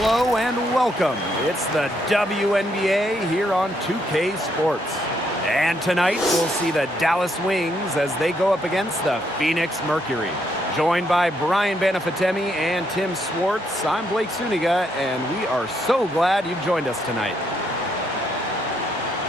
Hello and welcome. It's the WNBA here on 2K Sports. And tonight we'll see the Dallas Wings as they go up against the Phoenix Mercury. Joined by Brian Banafitemi and Tim Swartz, I'm Blake Suniga, and we are so glad you've joined us tonight.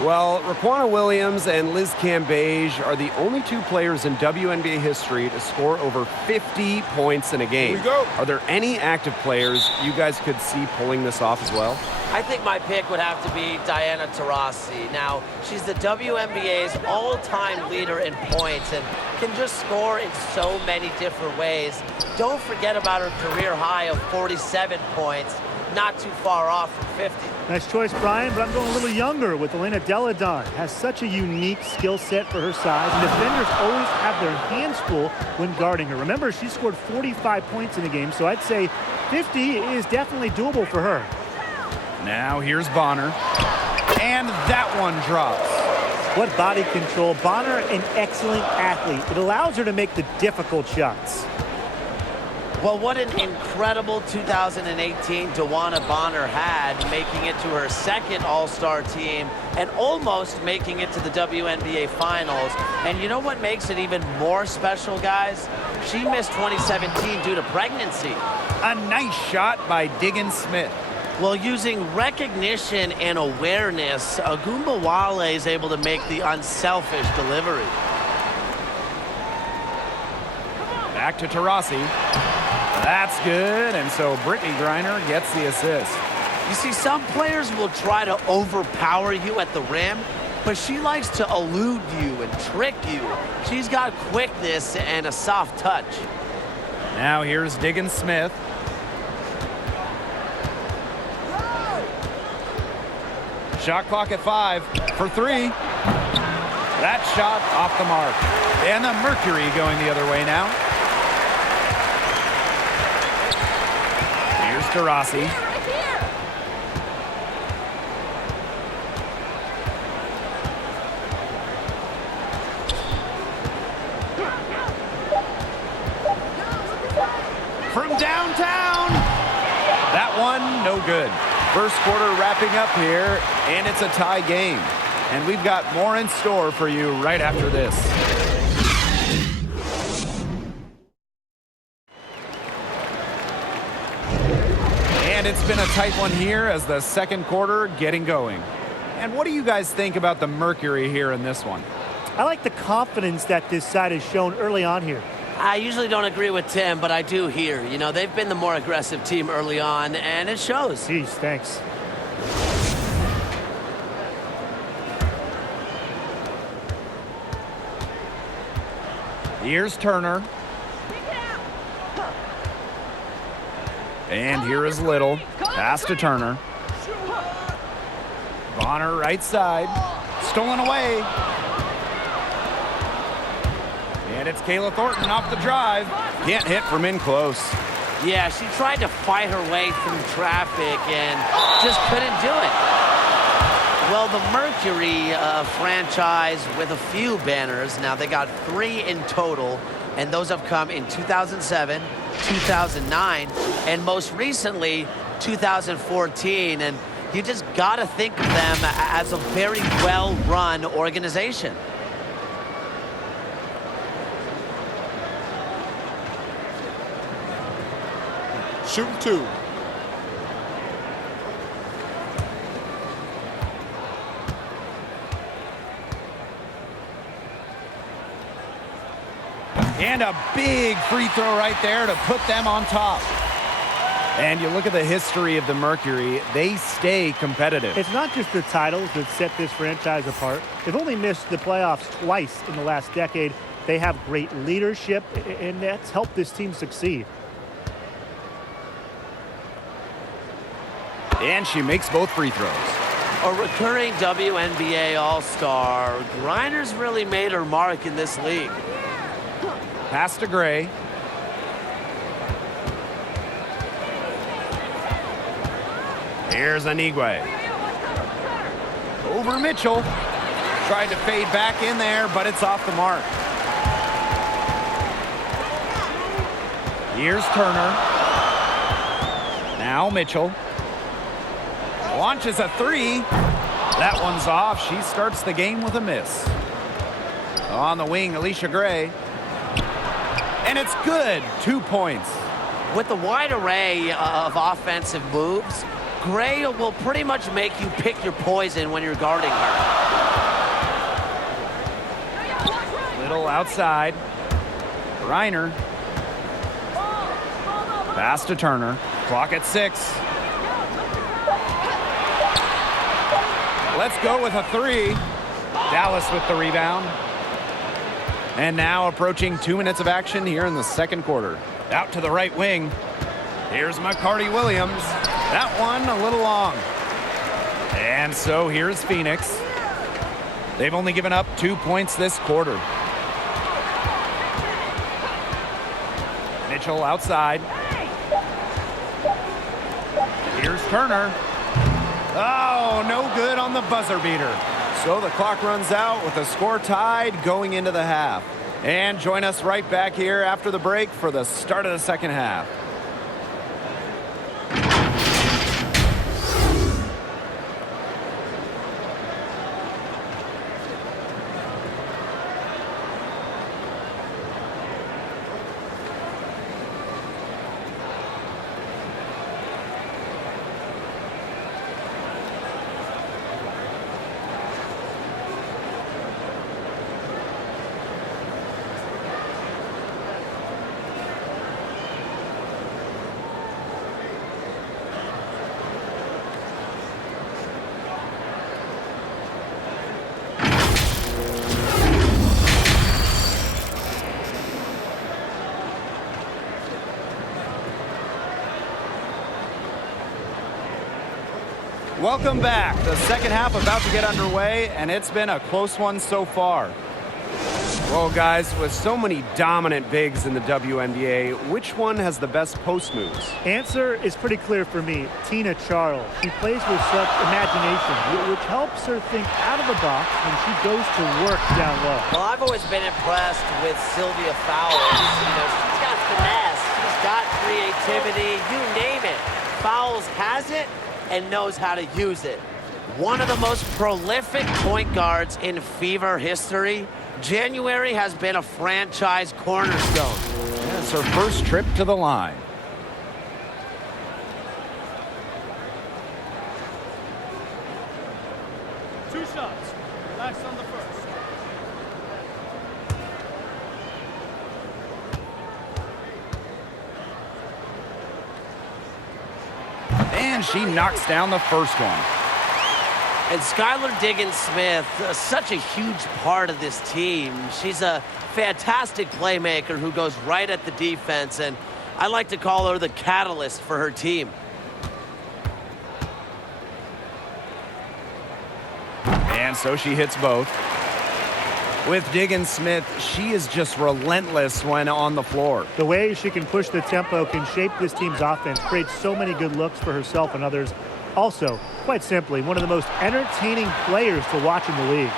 Well, Raquana Williams and Liz Cambage are the only two players in WNBA history to score over 50 points in a game. Here we go. Are there any active players you guys could see pulling this off as well? I think my pick would have to be Diana Taurasi. Now, she's the WNBA's all-time leader in points and can just score in so many different ways. Don't forget about her career high of 47 points, not too far off from 50. Nice choice, Brian, but I'm going a little younger with Elena Deladon. Has such a unique skill set for her size, and defenders always have their hands full when guarding her. Remember, she scored 45 points in the game, so I'd say 50 is definitely doable for her. Now here's Bonner, and that one drops. What body control. Bonner, an excellent athlete. It allows her to make the difficult shots. Well, what an incredible 2018 Dewana Bonner had, making it to her second All-Star team and almost making it to the WNBA Finals. And you know what makes it even more special, guys? She missed 2017 due to pregnancy. A nice shot by Diggins Smith. Well, using recognition and awareness, Agumbawale is able to make the unselfish delivery. Back to Taurasi. That's good, and so Brittany Griner gets the assist. You see, some players will try to overpower you at the rim, but she likes to elude you and trick you. She's got quickness and a soft touch. Now here's Diggins Smith. Shot clock at 5 for 3. That shot off the mark. And the Mercury going the other way now. Here's Taurasi. From downtown. That one, no good. First quarter wrapping up here, and it's a tie game. And we've got more in store for you right after this. And it's been a tight one here as the second quarter getting going. And what do you guys think about the Mercury here in this one? I like the confidence that this side has shown early on here. I usually don't agree with Tim, but I do here. You know, they've been the more aggressive team early on, and it shows. Jeez, thanks. Here's Turner. And here is Little. Pass to Turner. Bonner right side. Stolen away. And it's Kayla Thornton off the drive. Can't hit from in close. Yeah, she tried to fight her way through traffic and just couldn't do it. Well, the Mercury franchise with a few banners. Now, they got 3 in total, and those have come in 2007, 2009, and most recently, 2014. And you just got to think of them as a very well-run organization. Shooting 2. And a big free throw right there to put them on top. And you look at the history of the Mercury, they stay competitive. It's not just the titles that set this franchise apart. They've only missed the playoffs twice in the last decade. They have great leadership, and that's helped this team succeed. And she makes both free throws. A recurring WNBA All-Star, Griner's really made her mark in this league. Pass to Gray. Here's Anigwe. Over Mitchell. Tried to fade back in there, but it's off the mark. Here's Turner. Now Mitchell. Launches a three. That one's off. She starts the game with a miss. On the wing, Alicia Gray. And it's good. 2 points. With the wide array of offensive moves, Gray will pretty much make you pick your poison when you're guarding her. Little outside. Reiner. Pass to Turner. Clock at 6. Let's go with a three. Dallas with the rebound. And now approaching 2 minutes of action here in the second quarter. Out to the right wing. Here's McCarty Williams. That one a little long. And so here's Phoenix. They've only given up 2 points this quarter. Mitchell outside. Here's Turner. Oh, no good on the buzzer beater. So the clock runs out with the score tied going into the half. And join us right back here after the break for the start of the second half. Welcome back. The second half about to get underway, and it's been a close one so far. Well, guys, with so many dominant bigs in the WNBA, which one has the best post moves? Answer is pretty clear for me. Tina Charles. She plays with such imagination, which helps her think out of the box when she goes to work down low. Well, I've always been impressed with Sylvia Fowles. You know, she's got finesse, she's got creativity, you name it. Fowles has it and knows how to use it. One of the most prolific point guards in Fever history. January has been a franchise cornerstone. It's her first trip to the line. Two shots. Relax on the first. And she knocks down the first one. And Skylar Diggins-Smith, such a huge part of this team. She's a fantastic playmaker who goes right at the defense, and I like to call her the catalyst for her team. And so she hits both. With Diggins-Smith, she is just relentless when on the floor. The way she can push the tempo can shape this team's offense, create so many good looks for herself and others. Also, quite simply, one of the most entertaining players to watch in the league.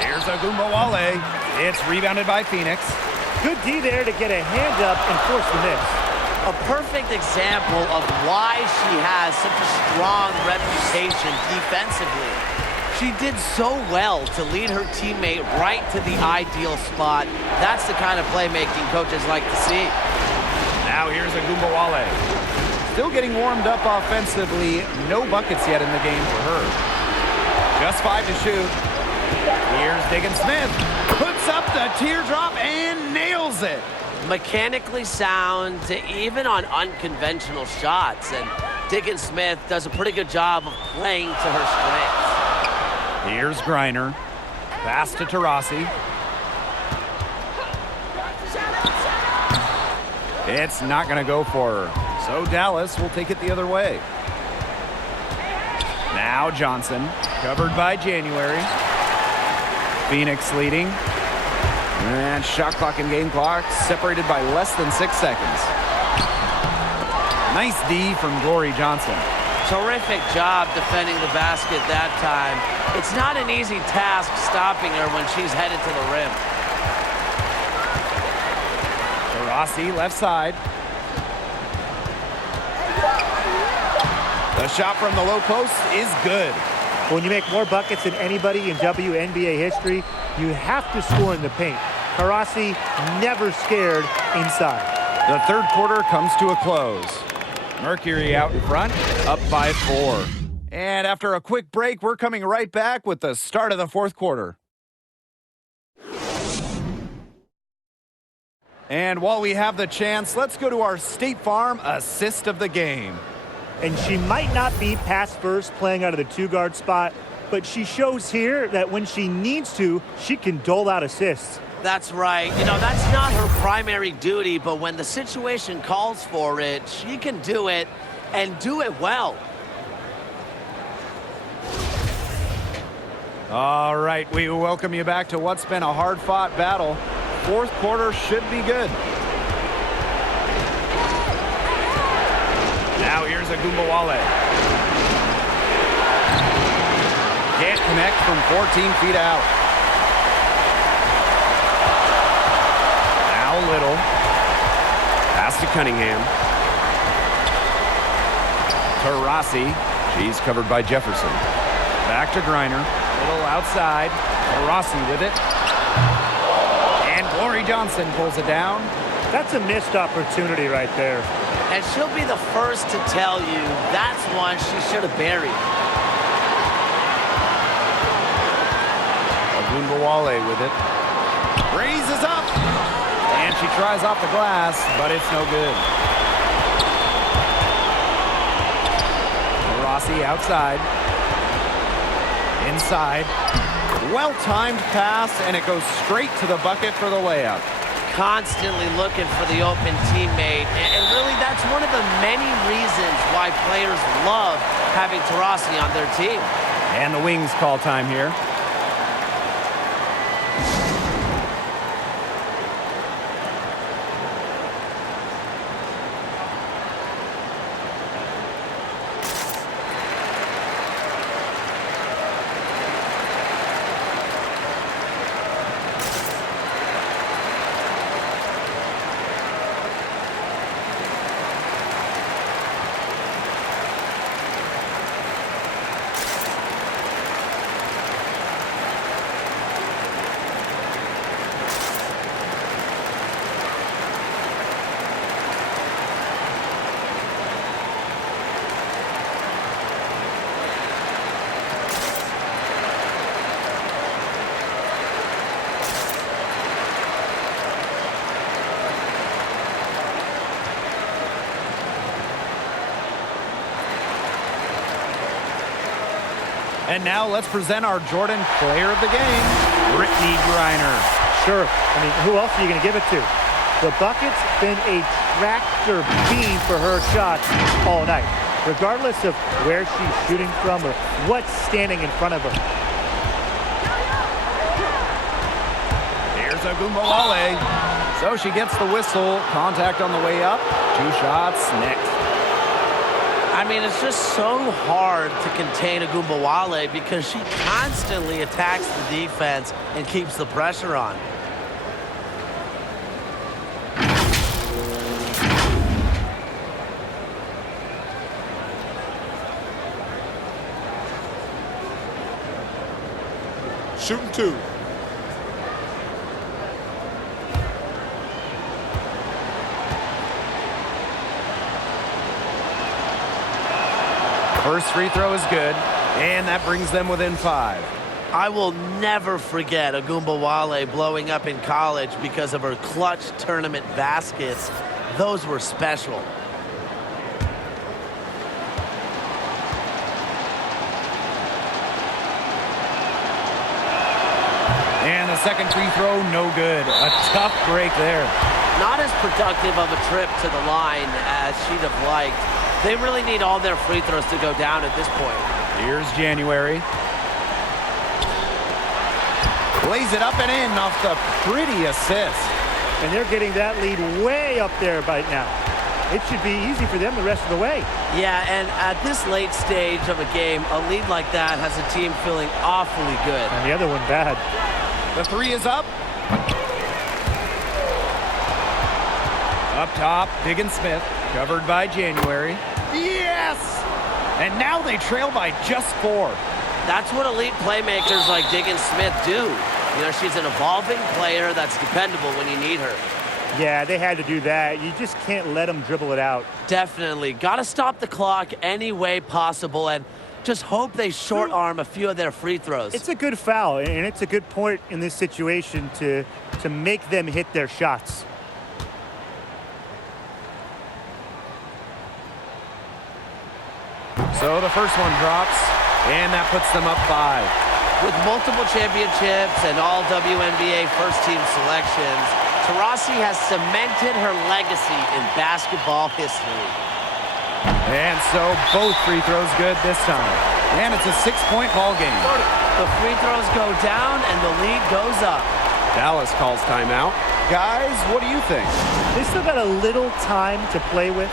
Here's Agumbawale. It's rebounded by Phoenix. Good D there to get a hand up and force the miss. A perfect example of why she has such a strong reputation defensively. She did so well to lead her teammate right to the ideal spot. That's the kind of playmaking coaches like to see. Now here's Agumbawale. Still getting warmed up offensively. No buckets yet in the game for her. Just 5 to shoot. Here's Diggins-Smith. Puts up the teardrop and nails it. Mechanically sound, even on unconventional shots. And Diggins-Smith does a pretty good job of playing to her strengths. Here's Griner. Pass to Taurasi. It's not going to go for her. So Dallas will take it the other way. Now Johnson, covered by January. Phoenix leading. And shot clock and game clock separated by less than 6 seconds. Nice D from Glory Johnson. Terrific job defending the basket that time. It's not an easy task stopping her when she's headed to the rim. Taurasi left side. The shot from the low post is good. When you make more buckets than anybody in WNBA history, you have to score in the paint. Taurasi never scared inside. The third quarter comes to a close. Mercury out in front, up by 4. And after a quick break, we're coming right back with the start of the fourth quarter. And while we have the chance, let's go to our State Farm assist of the game. And she might not be pass first playing out of the 2-guard spot, but she shows here that when she needs to, she can dole out assists. That's right. You know, that's not her primary duty, but when the situation calls for it, she can do it and do it well. All right, we welcome you back to what's been a hard-fought battle. Fourth quarter should be good. Now here's Agumbawale. Can't connect from 14 feet out. Now Little. Pass to Cunningham. Taurasi. She's covered by Jefferson. Back to Griner. Little outside. Taurasi with it. And Glory Johnson pulls it down. That's a missed opportunity right there. And she'll be the first to tell you that's one she should have buried. Agumbawale with it. Raises up. And she tries off the glass, but it's no good. Rossi outside. Inside. Well-timed pass, and it goes straight to the bucket for the layup. Constantly looking for the open teammate, and really that's one of the many reasons why players love having Taurasi on their team. And the Wings call time here. And now let's present our Jordan Player of the Game, Brittany Griner. Sure. I mean, who else are you going to give it to? The bucket's been a tractor beam for her shots all night, regardless of where she's shooting from or what's standing in front of her. Here's Agumbawale. So she gets the whistle. Contact on the way up. 2 shots next. I mean, it's just so hard to contain Agumbawale because she constantly attacks the defense and keeps the pressure on. Shooting 2. First free throw is good, and that brings them within 5. I will never forget Agumbawale blowing up in college because of her clutch tournament baskets. Those were special. And the second free throw, no good. A tough break there. Not as productive of a trip to the line as she'd have liked. They really need all their free throws to go down at this point. Here's January. Lays it up and in off the pretty assist. And they're getting that lead way up there right now. It should be easy for them the rest of the way. Yeah, and at this late stage of a game, a lead like that has a team feeling awfully good. And the other one bad. The 3 is up. Up top, Diggins Smith, covered by January. Yes! And now they trail by just 4. That's what elite playmakers like Diggins Smith do. You know, she's an evolving player that's dependable when you need her. Yeah, they had to do that. You just can't let them dribble it out. Definitely. Got to stop the clock any way possible and just hope they short arm a few of their free throws. It's a good foul, and it's a good point in this situation to make them hit their shots. So the first one drops, and that puts them up 5. With multiple championships and all WNBA first-team selections, Taurasi has cemented her legacy in basketball history. And so both free throws good this time. And it's a 6-point ball game. The free throws go down and the lead goes up. Dallas calls timeout. Guys, what do you think? They still got a little time to play with,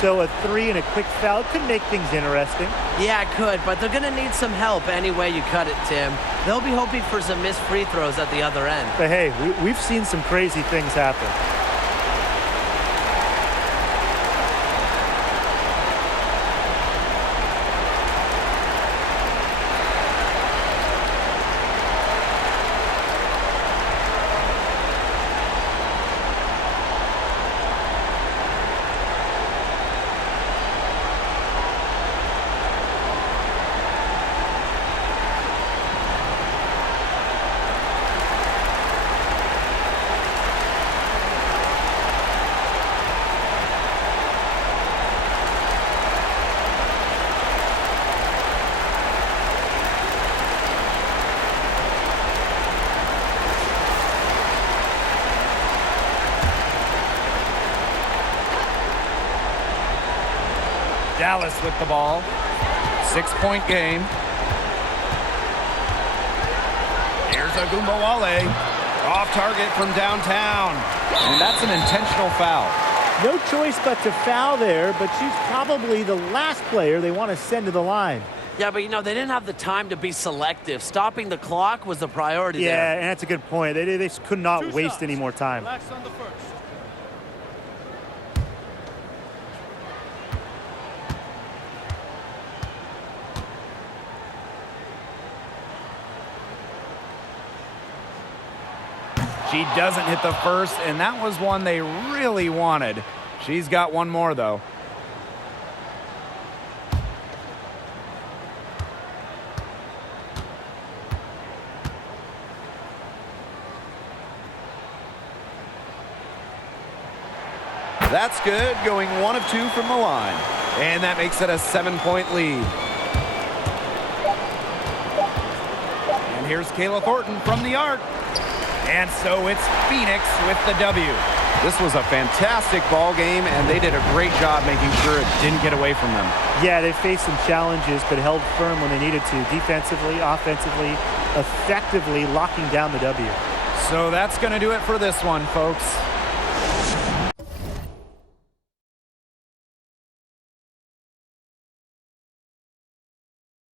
so a 3 and a quick foul could make things interesting. Yeah, it could, but they're going to need some help any way you cut it, Tim. They'll be hoping for some missed free throws at the other end. But hey, we've seen some crazy things happen. Dallas with the ball. 6-point game. Here's Agumbawale. Off target from downtown. And that's an intentional foul. No choice but to foul there, but she's probably the last player they want to send to the line. Yeah, but you know, they didn't have the time to be selective. Stopping the clock was the priority Yeah, there. and that's a good point. They just could not 2 waste shots. any more time. Relax on the first. She doesn't hit the first, and that was one they really wanted. She's got one more, though. That's good, going 1 of 2 from the line. And that makes it a 7-point lead. And here's Kayla Thornton from the arc. And so it's Phoenix with the W. This was a fantastic ball game, and they did a great job making sure it didn't get away from them. Yeah, they faced some challenges, but held firm when they needed to. Defensively, offensively, effectively locking down the W. So that's going to do it for this one, folks.